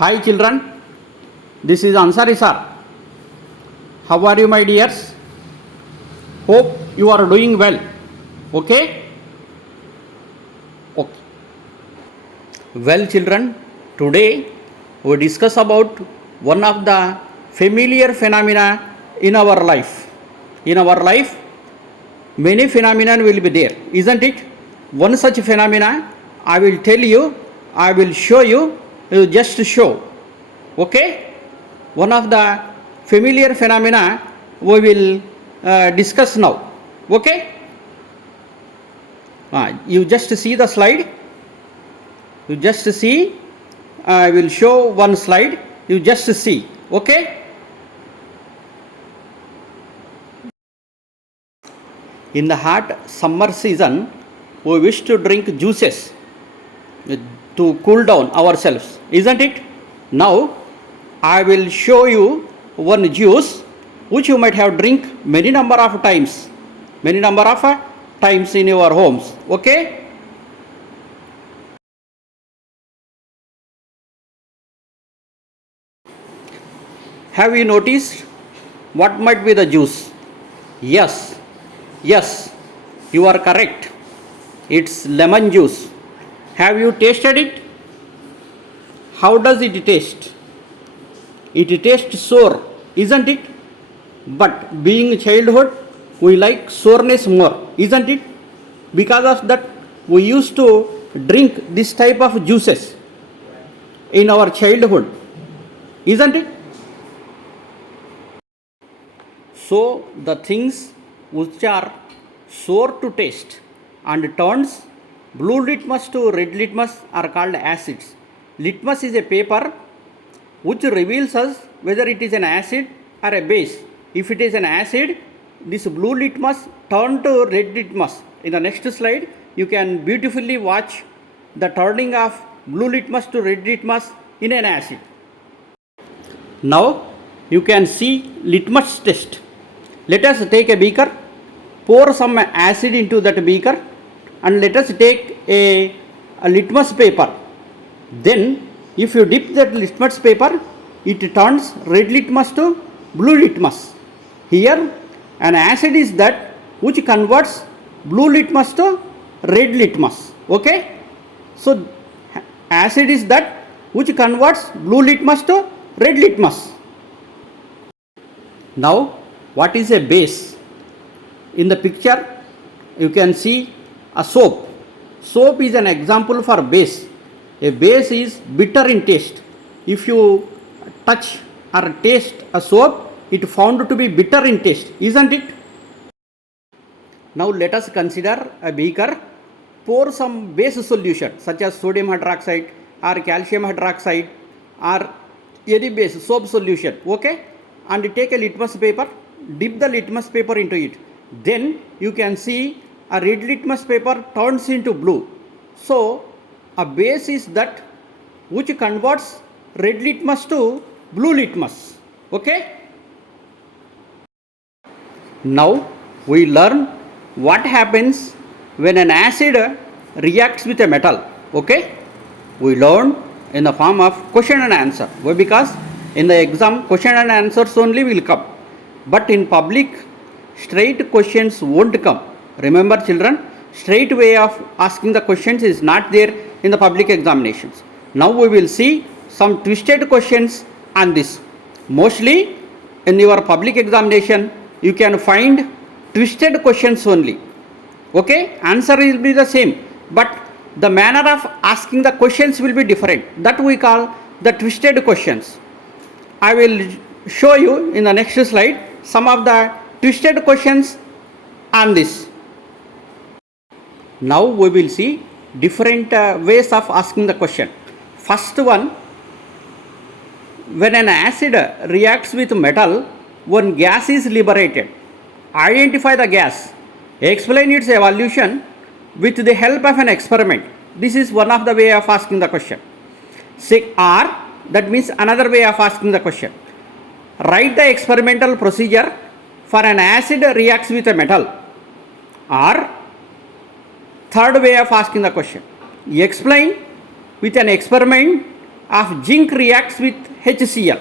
Hi children, this is Ansari sir. How are you my dears? Hope you are doing well. Okay? Okay. Well children, today we discuss about one of the familiar phenomena in our life. In our life, many phenomena will be there, isn't it? One such phenomena I will tell you, I will show you, you just show. Okay? One of the familiar phenomena we will discuss now. Okay? You just see the slide. You just see. I will show one slide. You just see. Okay? In the hot summer season, we wish to drink juices to cool down ourselves, isn't it? Now, I will show you one juice which you might have drink many number of times in your homes. Okay? Have you noticed what might be the juice? Yes, you are correct. It's lemon juice. Have you tasted it? How does it taste? It tastes sour, isn't it? But being childhood, we like sourness more, isn't it? Because of that, we used to drink this type of juices in our childhood, isn't it? So the things which are sour to taste and turns blue litmus to red litmus are called acids. Litmus is a paper which reveals us whether it is an acid or a base. If it is an acid, this blue litmus turn to red litmus. In the next slide, you can beautifully watch the turning of blue litmus to red litmus in an acid. Now, you can see litmus test. Let us take a beaker, pour some acid into that beaker, and let us take a litmus paper. Then, if you dip that litmus paper, it turns red litmus to blue litmus. Here, an acid is that which converts blue litmus to red litmus. Okay? So, acid is that which converts blue litmus to red litmus. Now, what is a base? In the picture, you can see a soap. Soap is an example for base. A base is bitter in taste. If you touch or taste a soap, it found to be bitter in taste, isn't it? Now let us consider a beaker. Pour some base solution such as sodium hydroxide or calcium hydroxide or any base soap solution. Okay? And take a litmus paper, dip the litmus paper into it. Then you can see a red litmus paper turns into blue. So a base is that which converts red litmus to blue litmus. Okay? Now we learn what happens when an acid reacts with a metal. Okay? We learn in the form of question and answer. Why? Because in the exam question and answers only will come. But in public, straight questions won't come. Remember children, straight way of asking the questions is not there in the public examinations. Now we will see some twisted questions on this. Mostly in your public examination, you can find twisted questions only. Okay? Answer will be the same, but the manner of asking the questions will be different. That we call the twisted questions. I will show you in the next slide some of the twisted questions on this. Now we will see different ways of asking the question. First one, when an acid reacts with metal, one gas is liberated. Identify the gas. Explain its evolution with the help of an experiment. This is one of the way of asking the question. Or that means another way of asking the question. Write the experimental procedure for an acid reacts with a metal. Or third way of asking the question. Explain with an experiment of zinc reacts with HCl.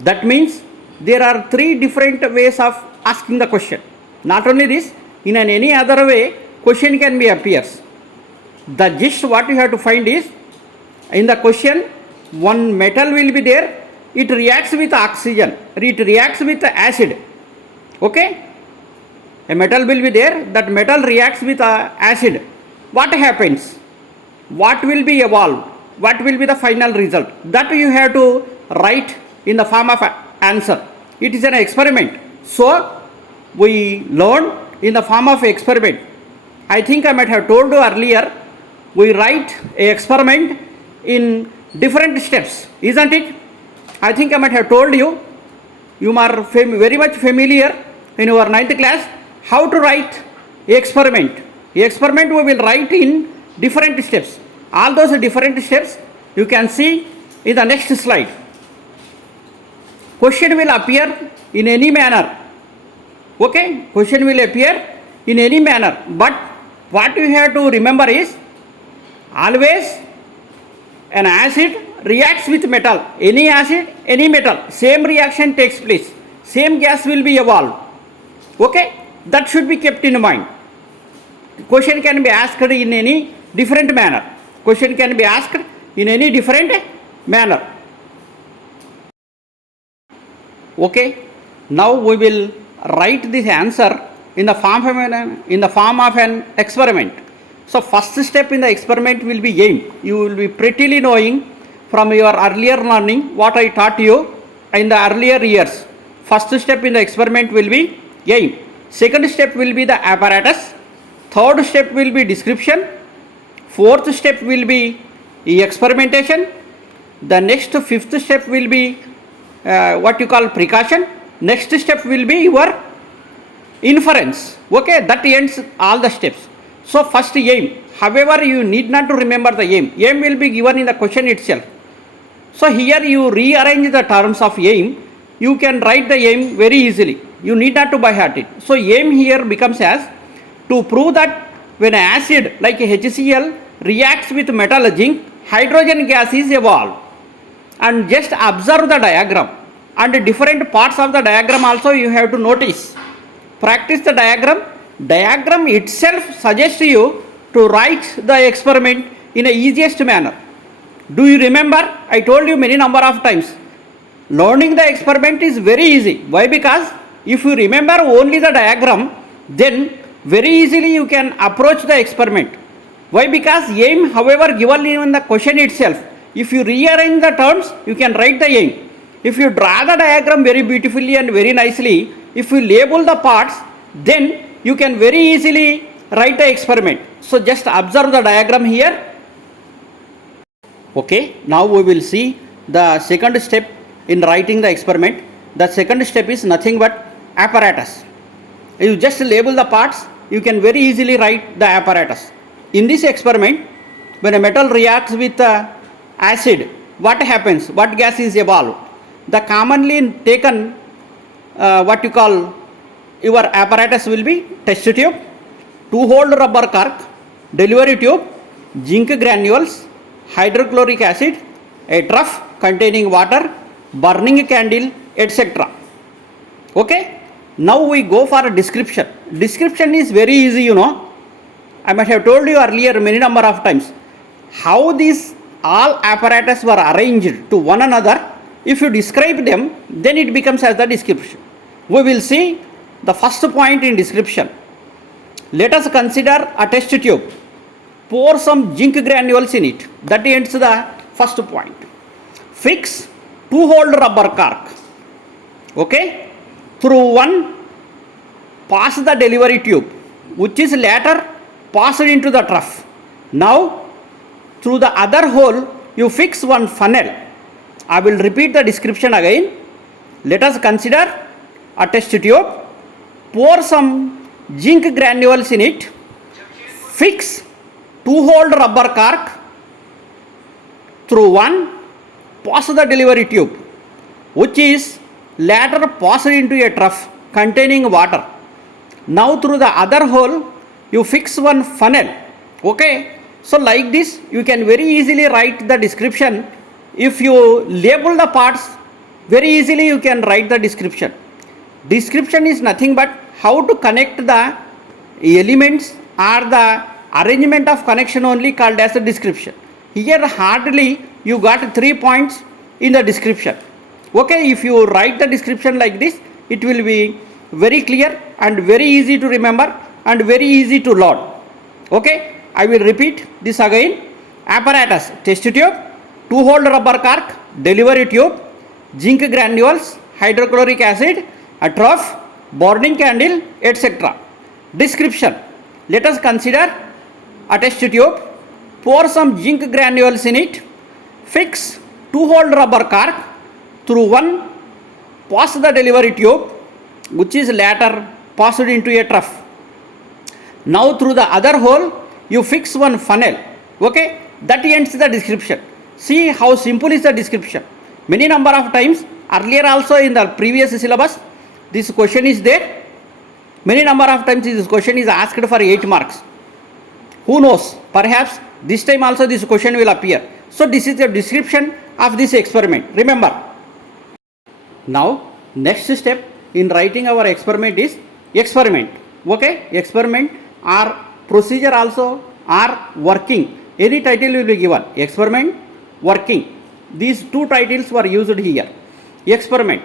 That means there are three different ways of asking the question. Not only this, in any other way, question can be appears. The gist what you have to find is, in the question, one metal will be there, it reacts with oxygen, it reacts with acid. Okay? A metal will be there, that metal reacts with acid. What happens? What will be evolved? What will be the final result? That you have to write in the form of answer. It is an experiment. So, we learn in the form of experiment. I think I might have told you earlier, we write a experiment in different steps, isn't it? I think I might have told you, you are very much familiar in your 9th class, how to write experiment. Experiment we will write in different steps. All those different steps you can see in the next slide. Question will appear in any manner. Okay, question will appear in any manner. But what you have to remember is, always an acid reacts with metal. Any acid, any metal, same reaction takes place. Same gas will be evolved. Okay, that should be kept in mind. Question can be asked in any different manner. Question can be asked in any different manner. Okay, now we will write this answer in the form of an experiment. So first step in the experiment will be aim. You will be prettily knowing from your earlier learning what I taught you in the earlier years. First step in the experiment will be aim. Second step will be the apparatus. Third step will be description. Fourth step will be experimentation. The next fifth step will be what you call precaution. Next step will be your inference. Okay, that ends all the steps. So first aim. However, you need not to remember the aim. Aim will be given in the question itself. So here you rearrange the terms of aim. You can write the aim very easily. You need not to by heart it. So aim here becomes as to prove that when an acid like HCl reacts with metal zinc, hydrogen gas is evolved. And just observe the diagram, and different parts of the diagram also you have to notice. Practice the diagram. Diagram itself suggests you to write the experiment in the easiest manner. Do you remember? I told you many number of times. Learning the experiment is very easy. Why? Because if you remember only the diagram, then very easily you can approach the experiment. Why? Because aim, however, given in the question itself, if you rearrange the terms, you can write the aim. If you draw the diagram very beautifully and very nicely, if you label the parts, then you can very easily write the experiment. So just observe the diagram here. Okay, now we will see the second step in writing the experiment. The second step is nothing but apparatus. You just label the parts, you can very easily write the apparatus. In this experiment, when a metal reacts with acid, what happens? What gas is evolved? The commonly taken what you call your apparatus will be test tube, 2-hole rubber cork, delivery tube, zinc granules, hydrochloric acid, a trough containing water, burning candle, etc. Okay, now we go for a description. Description is very easy, you know. I might have told you earlier many number of times how these all apparatus were arranged to one another. If you describe them, then it becomes as the description. We will see the first point in description. Let us consider a test tube. Pour some zinc granules in it. That ends the first point. Fix 2-hole rubber cork. Okay? Through one, pass the delivery tube, which is later passed into the trough. Now, through the other hole, you fix one funnel. I will repeat the description again. Let us consider a test tube. Pour some zinc granules in it. Fix 2-hole rubber cork through one, pass the delivery tube, which is later passed into a trough containing water. Now through the other hole, you fix one funnel. Okay, so like this you can very easily write the description if you label the parts, very easily you can write the description. Description is nothing but how to connect the elements or the arrangement of connection only called as a description. Here hardly you got 3 points in the description. Okay, if you write the description like this, it will be very clear and very easy to remember and very easy to learn. Okay, I will repeat this again. Apparatus, test tube, 2-hole rubber cork, delivery tube, zinc granules, hydrochloric acid, a trough, burning candle, etc. Description. Let us consider a test tube. Pour some zinc granules in it. Fix 2-hole rubber cork through one. Pass the delivery tube, which is later passed into a trough. Now through the other hole, you fix one funnel. Okay, that ends the description. See how simple is the description. Many number of times earlier also in the previous syllabus, this question is there. Many number of times this question is asked for 8 marks. Who knows? Perhaps this time also this question will appear. So this is the description of this experiment. Remember. Now next step in writing our experiment is experiment. Okay, experiment or procedure also or working. Any title will be given. Experiment, working. These 2 titles were used here. Experiment.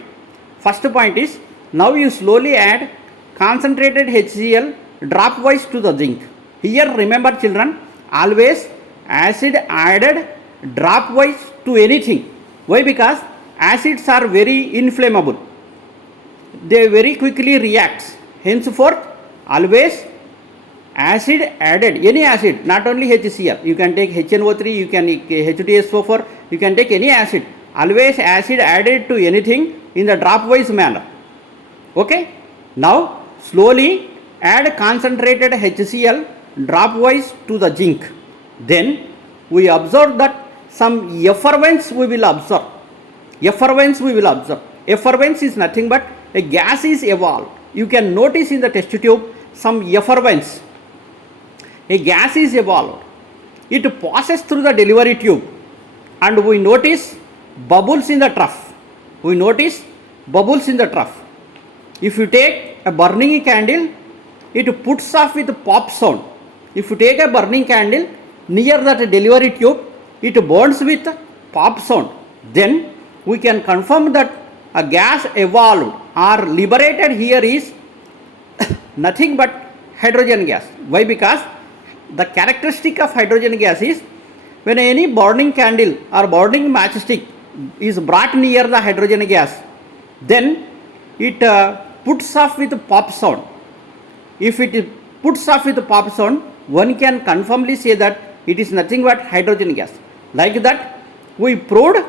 First point is, now you slowly add concentrated HCl dropwise to the zinc. Here remember children, always acid added dropwise to anything. Why? Because acids are very inflammable. They very quickly react. Henceforth, always acid added, any acid, not only HCl. You can take HNO3, you can take H2SO4, you can take any acid. Always acid added to anything in the dropwise manner. Okay. Now slowly add concentrated HCl dropwise to the zinc. Then we observe that some effervescence we will observe. Effervescence is nothing but a gas is evolved. You can notice in the test tube some effervescence. A gas is evolved. It passes through the delivery tube and we notice bubbles in the trough. If you take a burning candle, it puts off with pop sound. If you take a burning candle near that delivery tube, it burns with pop sound. Then we can confirm that a gas evolved or liberated here is nothing but hydrogen gas. Why? Because the characteristic of hydrogen gas is when any burning candle or burning matchstick is brought near the hydrogen gas, then it puts off with pop sound. If it puts off with pop sound, one can confirmly say that it is nothing but hydrogen gas. Like that, we proved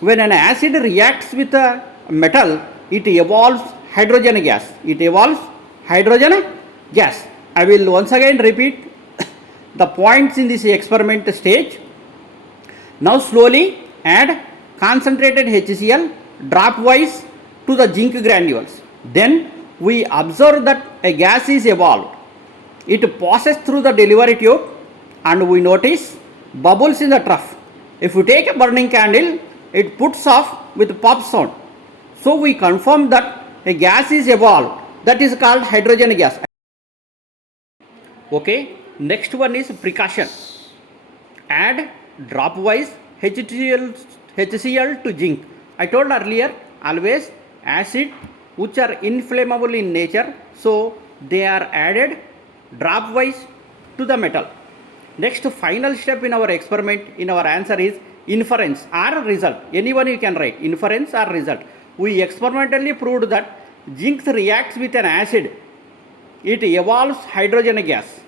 when an acid reacts with a metal, it evolves hydrogen gas. I will once again repeat the points in this experiment stage. Now slowly add concentrated HCl dropwise to the zinc granules. Then we observe that a gas is evolved. It passes through the delivery tube and we notice bubbles in the trough. If you take a burning candle, it puts off with pop sound. So we confirm that a gas is evolved. That is called hydrogen gas. Okay, next one is precaution. Add dropwise HCl to zinc. I told earlier, always acid which are inflammable in nature, so they are added dropwise to the metal. Next, final step in our experiment, in our answer is inference or result. Anyone you can write, inference or result. We experimentally proved that zinc reacts with an acid. It evolves hydrogen gas.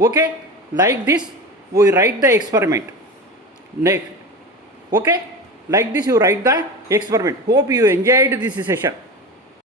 Okay, like this we write the experiment. Next, okay, like this you write the experiment. Hope you enjoyed this session.